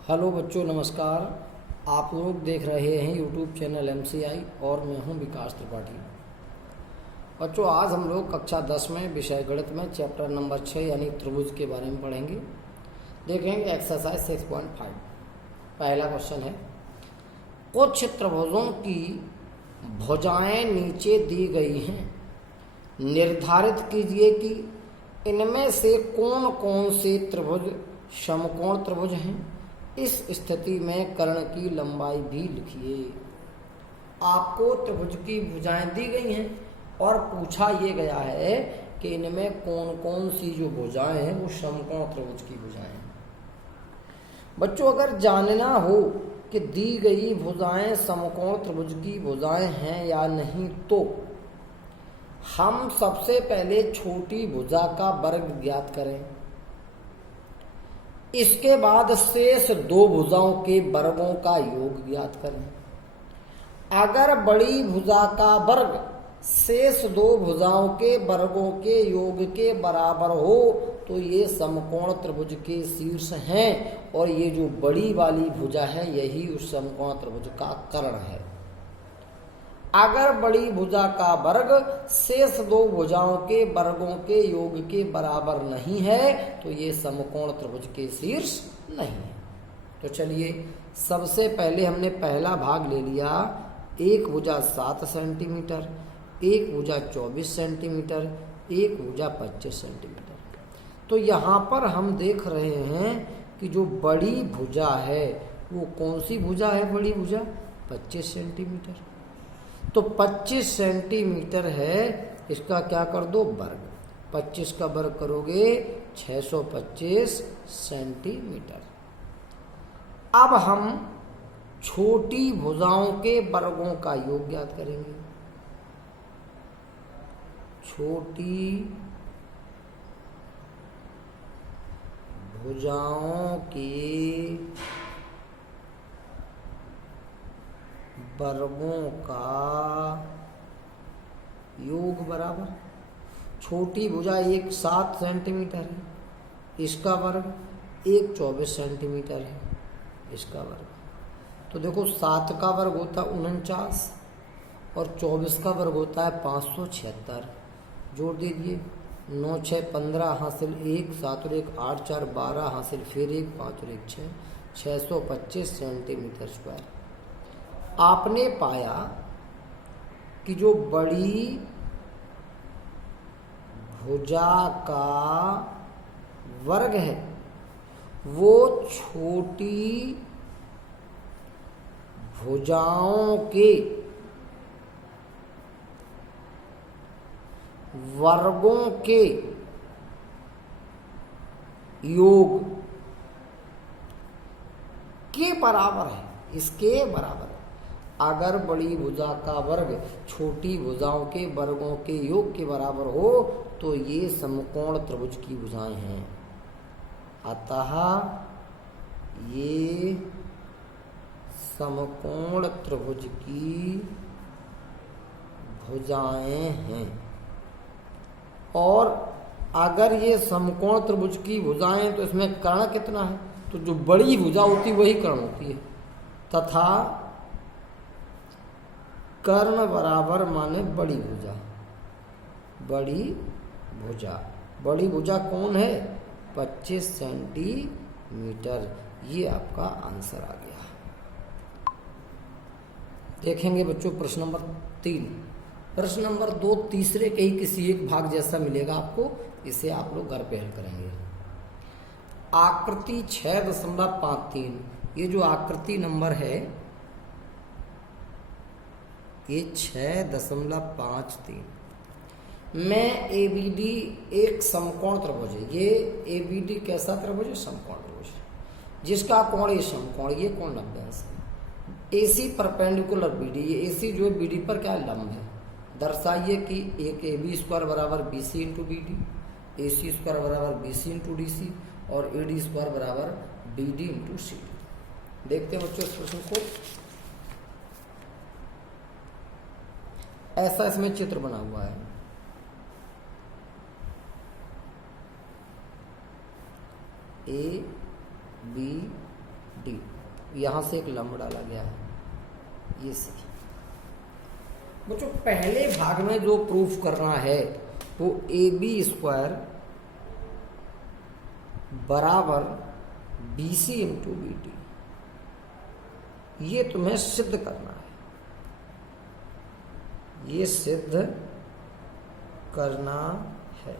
Hello बच्चों, नमस्कार। आप लोग देख रहे हैं यूट्यूब चैनल MCI और मैं हूं विकास त्रिपाठी। बच्चों, आज हम लोग कक्षा 10 में विषय गणित में चैप्टर नंबर 6 यानी त्रिभुज के बारे में पढ़ेंगे। देखेंगे एक्सरसाइज 6.5। पहला क्वेश्चन है, कुछ त्रिभुजों की भुजाएं नीचे दी गई हैं। निर्धारित कीजिए कि इनमें से कौन कौन से त्रिभुज समकोण त्रिभुज हैं। इस स्थिति में कर्ण की लंबाई भी लिखिए। आपको त्रिभुज की भुजाएं दी गई हैं और पूछा ये गया है कि इनमें कौन कौन सी जो भुजाएं हैं वो समकोण त्रिभुज की भुजाएं हैं। बच्चों, अगर जानना हो कि दी गई भुजाएं समकोण त्रिभुज की भुजाएं हैं या नहीं, तो हम सबसे पहले छोटी भुजा का वर्ग ज्ञात करें। इसके बाद शेष दो भुजाओं के वर्गों का योग ज्ञात करें। अगर बड़ी भुजा का वर्ग शेष दो भुजाओं के वर्गों के योग के बराबर हो तो ये समकोण त्रिभुज के शीर्ष हैं और ये जो बड़ी वाली भुजा है यही उस समकोण त्रिभुज का कर्ण है। अगर बड़ी भुजा का वर्ग शेष दो भुजाओं के वर्गों के योग के बराबर नहीं है तो ये समकोण त्रिभुज के शीर्ष नहीं है। तो चलिए, सबसे पहले हमने पहला भाग ले लिया। एक भुजा 7 सेंटीमीटर, एक भुजा 24 सेंटीमीटर, एक भुजा 25 सेंटीमीटर। तो यहाँ पर हम देख रहे हैं कि जो बड़ी भुजा है वो कौन सी भुजा है? बड़ी भुजा 25 सेंटीमीटर। तो 25 सेंटीमीटर है, इसका क्या कर दो? वर्ग। 25 का वर्ग करोगे 625 सेंटीमीटर। अब हम छोटी भुजाओं के वर्गों का योग ज्ञात करेंगे। छोटी भुजाओं के वर्गों का योग बराबर, छोटी भुजा एक 7 सेंटीमीटर है, इसका वर्ग एक 24 सेंटीमीटर है, इसका वर्ग। तो देखो, 7 का वर्ग होता है 49 और 24 का वर्ग होता है 576। जोड़ दीजिए, 9 6 15 हासिल 1, 7 और 1 8 4 12 हासिल फिर 1 5 और 1 6, 625 सेंटीमीटर स्क्वायर। आपने पाया कि जो बड़ी भुजा का वर्ग है वो छोटी भुजाओं के वर्गों के योग के बराबर है, इसके बराबर है। अगर बड़ी भुजा का वर्ग छोटी भुजाओं के वर्गों के योग के बराबर हो तो ये समकोण त्रिभुज की भुजाएं हैं। अतः ये समकोण त्रिभुज की भुजाएं हैं। और अगर ये समकोण त्रिभुज की भुजाएं हैं तो इसमें कर्ण कितना है? तो जो बड़ी भुजा होती है वही कर्ण होती है। तथा कर्ण बराबर माने बड़ी भुजा। बड़ी भुजा, बड़ी भुजा कौन है? 25 सेंटीमीटर। ये आपका आंसर आ गया। देखेंगे बच्चों प्रश्न नंबर 3। प्रश्न नंबर 2 तीसरे के ही किसी एक भाग जैसा मिलेगा आपको, इसे आप लोग घर पे हल करेंगे। आकृति 6.53, ये जो आकृति नंबर है ये 6.53 में ABD एक समकोण त्रिभुज है। ये ABD कैसा त्रिभुज है? समकोण त्रिभुज, जिसका कोण ये समकोण, ये कोण 90 अंश है। AC परपेंडिकुलर BD, ये AC जो है BD पर क्या लंब है। दर्शाइए कि एक AB स्क्वायर बराबर BC into BD, AC square बराबर BC इंटू DC और AD स्क्वायर बराबर BD इंटू CD। देखते हैं बच्चों इस प्रश्न को। ऐसा इसमें चित्र बना हुआ है। A B डी, यहां से एक लंब डाला गया है, ये सी। बच्चों पहले भाग में जो प्रूफ करना है वो ए बी स्क्वायर बराबर B C into B D, ये तुम्हें सिद्ध करना है, ये सिद्ध करना है।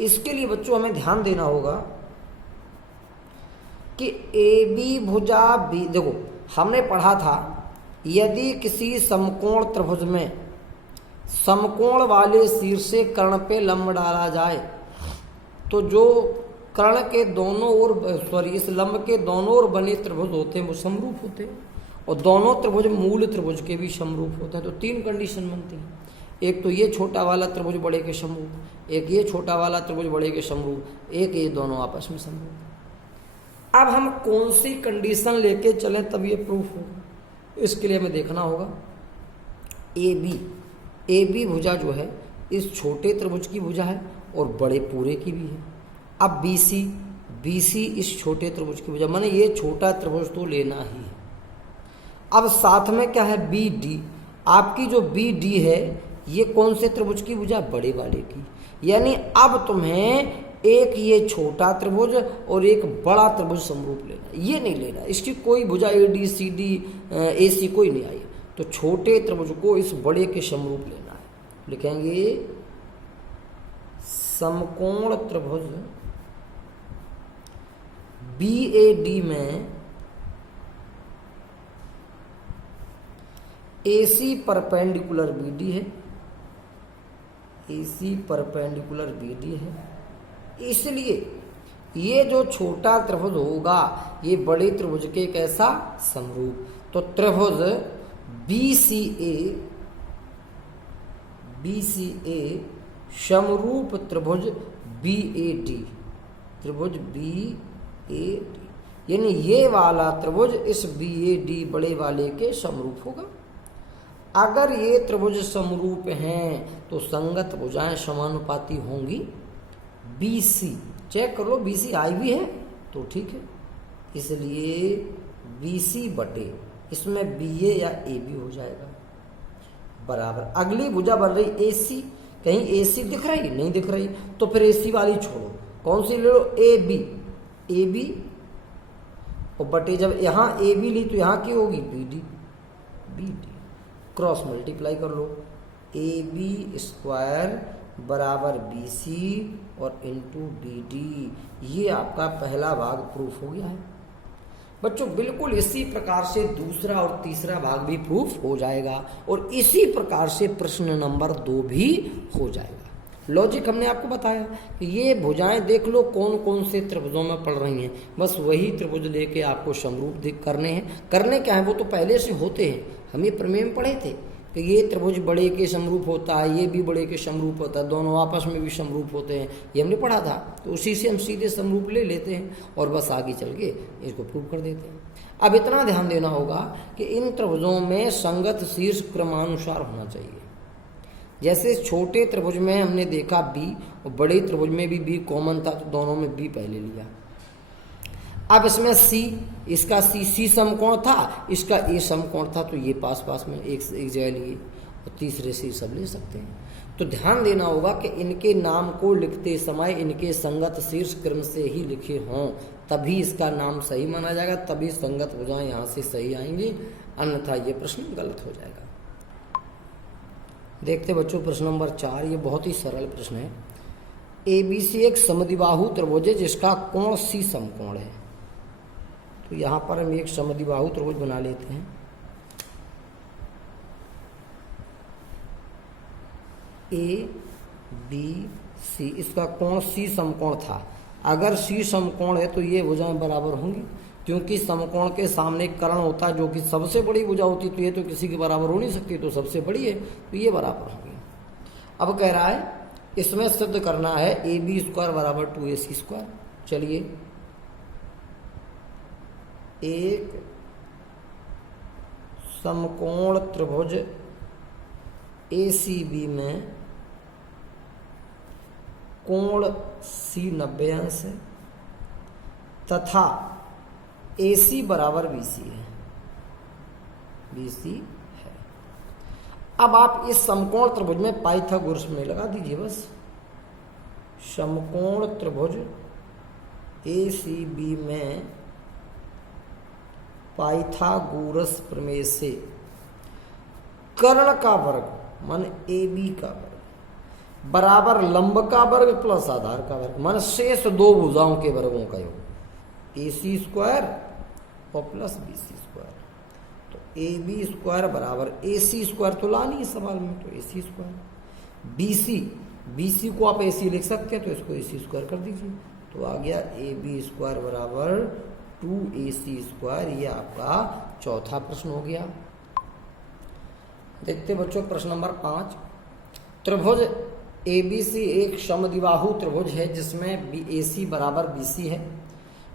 इसके लिए बच्चों हमें ध्यान देना होगा कि ए बी भुजा बी, देखो हमने पढ़ा था यदि किसी समकोण त्रिभुज में समकोण वाले शीर्ष से कर्ण पे लंब डाला जाए तो जो कर्ण के दोनों ओर इस लंब के दोनों ओर बने त्रिभुज होते हैं वो समरूप होते हैं, और दोनों त्रिभुज मूल त्रिभुज के भी समरूप होते हैं। तो तीन कंडीशन बनती हैं, एक तो ये छोटा वाला त्रिभुज बड़े के समरूप, एक ये छोटा वाला त्रिभुज बड़े के समरूप, एक ये दोनों आपस में समरूप। अब हम कौन सी कंडीशन लेके चलें तब ये प्रूफ होगा, इसके लिए हमें देखना होगा ए बी भुजा जो है इस छोटे त्रिभुज की भुजा है और बड़े पूरे की भी है। अब बी सी इस छोटे त्रिभुज की भुजा, माने ये छोटा त्रिभुज तो लेना ही है। अब साथ में क्या है बी डी, आपकी जो बी डी है ये कौन से त्रिभुज की भुजा, बड़े वाले की। यानी अब तुम्हें एक ये छोटा त्रिभुज और एक बड़ा त्रिभुज समरूप लेना, ये नहीं लेना, इसकी कोई भुजा A D C D A सी कोई नहीं आई, तो छोटे त्रिभुज को इस बड़े के समरूप लेना है। लिखेंगे समकोण त्रिभुज बी ए डी में ए सी परपेंडिकुलर बी डी है, ए सी परपेंडिकुलर बी डी है, इसलिए ये जो छोटा त्रिभुज होगा ये बड़े त्रिभुज के कैसा समरूप। तो त्रिभुज बी सी ए समरूप त्रिभुज बी ए डी, त्रिभुज बी ए डी, यानी ये वाला त्रिभुज इस बी ए डी बड़े वाले के समरूप होगा। अगर ये त्रिभुज समरूप हैं तो संगत भुजाएं समानुपाती होंगी। बी सी चेक कर लो, बी सी आई भी है तो ठीक है, इसलिए बी सी बटे इसमें बी ए या ए बी हो जाएगा बराबर। अगली भुजा बन रही ए सी, कहीं ए सी दिख रही नहीं दिख रही, तो फिर ए सी वाली छोड़ो, कौन सी ले लो ए बी, और बटे जब यहाँ ए बी ली तो यहाँ की होगी बी डी, क्रॉस मल्टीप्लाई कर लो, ए बी स्क्वायर बराबर बी सी और इंटू बी डी, ये आपका पहला भाग प्रूफ हो गया है। बच्चों बिल्कुल इसी प्रकार से दूसरा और तीसरा भाग भी प्रूफ हो जाएगा, और इसी प्रकार से प्रश्न नंबर 2 भी हो जाएगा। लॉजिक हमने आपको बताया कि ये भुजाएं देख लो कौन कौन से त्रिभुजों में पड़ रही हैं, बस वही त्रिभुज लेके आपको समरूप करने हैं। करने क्या है वो तो पहले से होते हैं, हम ये प्रमेय में पढ़े थे कि ये त्रिभुज बड़े के समरूप होता है, ये भी बड़े के समरूप होता है, दोनों आपस में भी समरूप होते हैं, ये हमने पढ़ा था। तो उसी से हम सीधे समरूप ले लेते हैं और बस आगे चल के इसको प्रूव कर देते हैं। अब इतना ध्यान देना होगा कि इन त्रिभुजों में संगत शीर्ष क्रमानुसार होना चाहिए। जैसे छोटे त्रिभुज में हमने देखा बी, और बड़े त्रिभुज में भी बी कॉमन था तो दोनों में बी पहले लिया। अब इसमें सी, इसका सी समकोण था, इसका ए समकोण था, तो ये पास पास में एक जगह लिए, और तीसरे से सब ले सकते हैं। तो ध्यान देना होगा कि इनके नाम को लिखते समय इनके संगत शीर्ष क्रम से ही लिखे हों, तभी इसका नाम सही माना जाएगा, तभी संगत भुजाएं यहाँ से सही आएंगी, अन्यथा ये प्रश्न गलत हो जाएगा। देखते बच्चों प्रश्न नंबर 4, ये बहुत ही सरल प्रश्न है। ए बी सी एक समद्विबाहु त्रिभुज है जिसका कोण सी समकोण है। तो यहाँ पर हम एक समद्विबाहु त्रिभुज बना लेते हैं। ए बी सी, इसका कोण सी समकोण था। अगर सी समकोण है तो ये भुजाएं बराबर होंगी, क्योंकि समकोण के सामने कर्ण होता है जो कि सबसे बड़ी भुजा होती, तो ये तो किसी के बराबर हो नहीं सकती, तो सबसे बड़ी है तो ये बराबर होगी। अब कह रहा है इसमें सिद्ध करना है ए बी स्क्वायर बराबर 2ac स्क्वायर। चलिए, एक समकोण त्रिभुज ACB में कोण C 90 अंश है तथा AC बराबर BC है, BC है। अब आप इस समकोण त्रिभुज में पाइथागोरस में लगा दीजिए बस। समकोण त्रिभुज ACB में पाइथागोरस प्रमेय से कर्ण का वर्ग मान AB का वर्ग बराबर लंब का वर्ग प्लस आधार का वर्ग मान शेष दो भुजाओं के वर्गों का योग, AC स्क्वायर और प्लस BC स्क्वायर। तो AB स्क्वायर बराबर AC स्क्वायर तो ला नहीं सवाल में, तो AC स्क्वायर। BC को आप AC लिख सकते हैं, तो इसको AC स्क्वायर कर दीजिए, तो आ गया AB स्क्वायर बराबर 2AC स्क्वायर। ये आपका चौथा प्रश्न हो गया। देखते बच्चों प्रश्न नंबर 5। त्रिभुज ABC एक समद्विबाहु त्रिभुज है जिसमें AC बराबर BC है।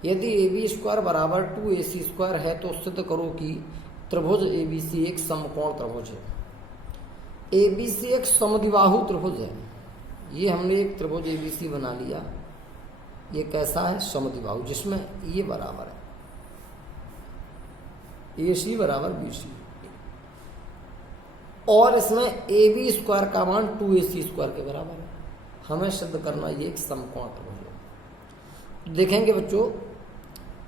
यदि AB स्क्वायर बराबर 2AC स्क्वायर है तो सिद्ध करो कि त्रिभुज ABC एक समकोण त्रिभुज है। ABC एक समद्विबाहु त्रिभुज है। ये हमने एक त्रिभुज ABC बना लिया। ये कैसा है? समद्विबाहु, जिसमें ये बराबर है AC बराबर BC और इसमें AB स्क्वायर का मान 2AC स्क्वायर के बराबर है। हमें सिद्ध करना ये एक समकोण त्रिभुज है। देखेंगे बच्चों,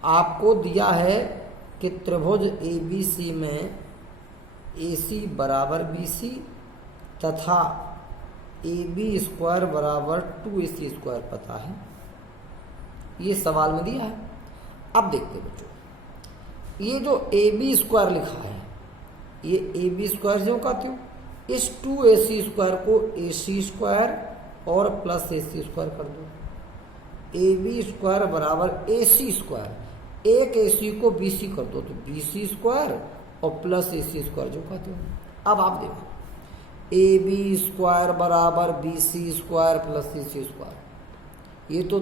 आपको दिया है कि त्रिभुज ABC में AC बराबर BC तथा AB स्क्वायर बराबर 2AC स्क्वायर पता है। ये सवाल में दिया है। अब देखते बच्चों, ये जो AB स्क्वायर लिखा है, ये AB स्क्वायर जो कहते हो, इस 2AC स्क्वायर को AC स्क्वायर और प्लस AC स्क्वायर कर दो। AB स्क्वायर बराबर AC स्क्वायर, एक AC को BC कर दो, तो BC स्क्वायर और प्लस AC स्क्वायर जो कहते हो। अब आप देखो, AB स्क्वायर बराबर BC square plus AC square, ये तो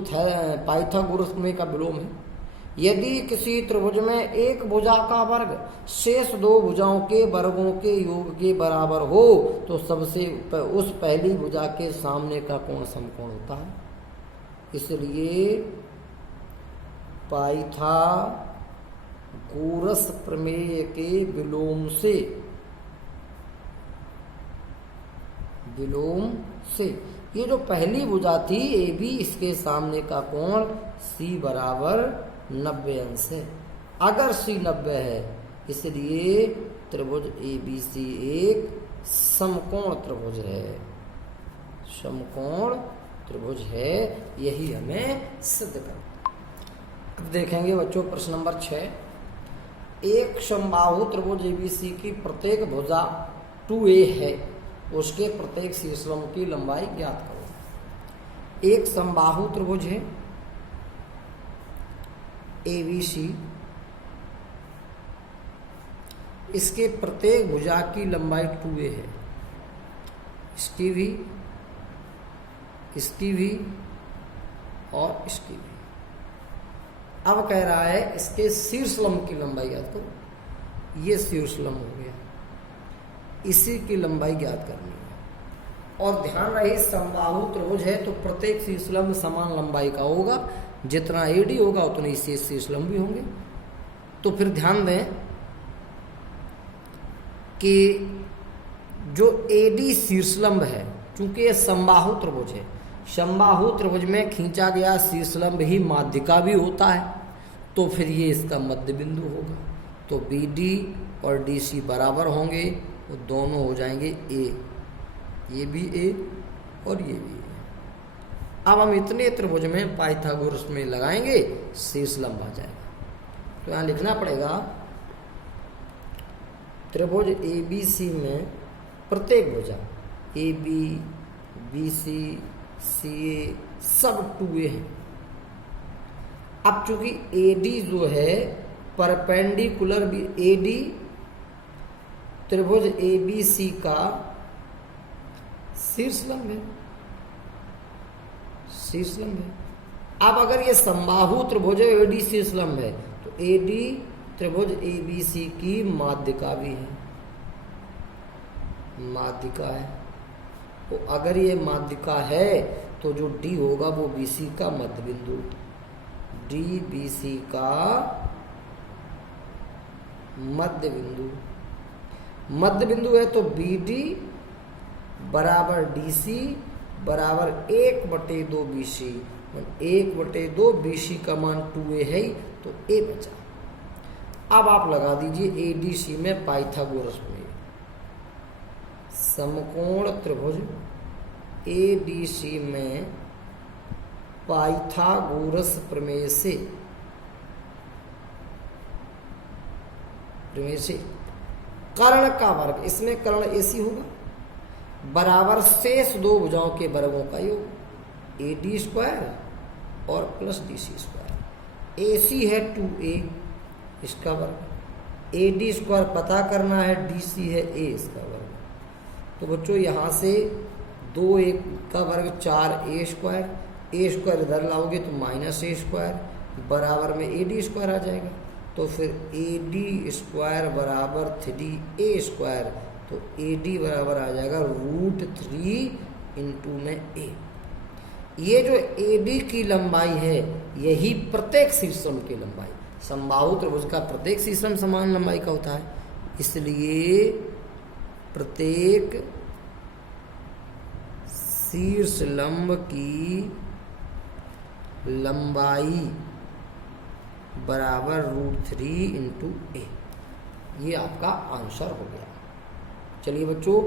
पाइथागोरस प्रमेय का विलोम है। यदि किसी त्रिभुज में एक भुजा का वर्ग शेष दो भुजाओं के वर्गों के योग के बराबर हो तो सबसे उस पहली भुजा के सामने का कोण समकोण होता है। इसलिए पाइथागोरस प्रमेय के विलोम से ये जो पहली भुजा थी AB, इसके सामने का कोण C बराबर 90 अंश है। अगर C 90 है, इसलिए त्रिभुज ABC एक समकोण त्रिभुज है। समकोण त्रिभुज है, यही हमें सिद्ध करना। अब देखेंगे बच्चों प्रश्न नंबर 6। एक समबाहु त्रिभुज ABC की प्रत्येक भुजा 2A है, उसके प्रत्येक शीर्षलंब की लंबाई ज्ञात करो। एक समबाहु त्रिभुज है ABC, इसके प्रत्येक भुजा की लंबाई 2A है, इसकी भी, इसकी भी और इसकी भी। अब कह रहा है इसके शीर्षलंब की लंबाई ज्ञात करो। ये शीर्षलंब हो गया, इसी की लंबाई ज्ञात करनी है। और ध्यान रहे समबाहु त्रिभुज है तो प्रत्येक शीर्षलंब समान लंबाई का होगा, जितना AD होगा उतने शेष शीर्षलंब भी होंगे। तो फिर ध्यान दें कि जो AD शीर्षलंब है, चूंकि ये समबाहु त्रिभुज है, समबाहु त्रिभुज में खींचा गया शीर्षलंब ही माध्यिका भी होता है, तो फिर ये इसका मध्य बिंदु होगा। तो BD और DC बराबर होंगे, वो दोनों हो जाएंगे A, ये भी A और ये भी A। अब हम इतने त्रिभुज में पाइथागोरस में लगाएंगे, शीर्षलंब आ जाएगा। तो यहाँ लिखना पड़ेगा त्रिभुज ABC में प्रत्येक भुजा AB, BC, CA सब 2A है। अब चूंकि AD जो है परपेंडिकुलर AD त्रिभुज ABC का शीर्षलंब है, शीर्षलंब है। अब अगर ये समबाहु त्रिभुज AD शीर्षलंब है तो AD त्रिभुज ABC की माध्यिका भी है, माध्यिका है। तो अगर ये माध्यिका है तो जो D होगा वो BC का मध्य बिंदु, D BC का मध्य बिंदु, मध्य बिंदु है तो BD बराबर DC बराबर 1/2 BC, 1/2 BC का मान 2A है तो A बचा। अब आप लगा दीजिए ADC में पाइथागोरस प्रमेय, समकोण त्रिभुज ADC में पाइथागोरस प्रमेय से कर्ण का वर्ग, इसमें कर्ण AC होगा, बराबर शेष दो भुजाओं के वर्गों का योग AD² और प्लस DC²। AC है 2A, इसका वर्ग, AD² पता करना है, DC है A, इसका वर्ग। तो बच्चों यहाँ से 2A का वर्ग 4A², A² इधर लाओगे तो -A² बराबर में AD² आ जाएगा। तो फिर AD² बराबर 3A², तो AD बराबर आ जाएगा √3 में A। ये जो AD की लंबाई है यही प्रत्येक शीर्षम की लंबाई, समबाहु त्रिभुज का प्रत्येक शीर्षम समान लंबाई का होता है, इसलिए प्रत्येक शीर्ष लंब की लंबाई बराबर √3 A। ये आपका आंसर हो गया। चलिए बच्चों,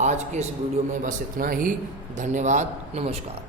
आज के इस वीडियो में बस इतना ही। धन्यवाद, नमस्कार।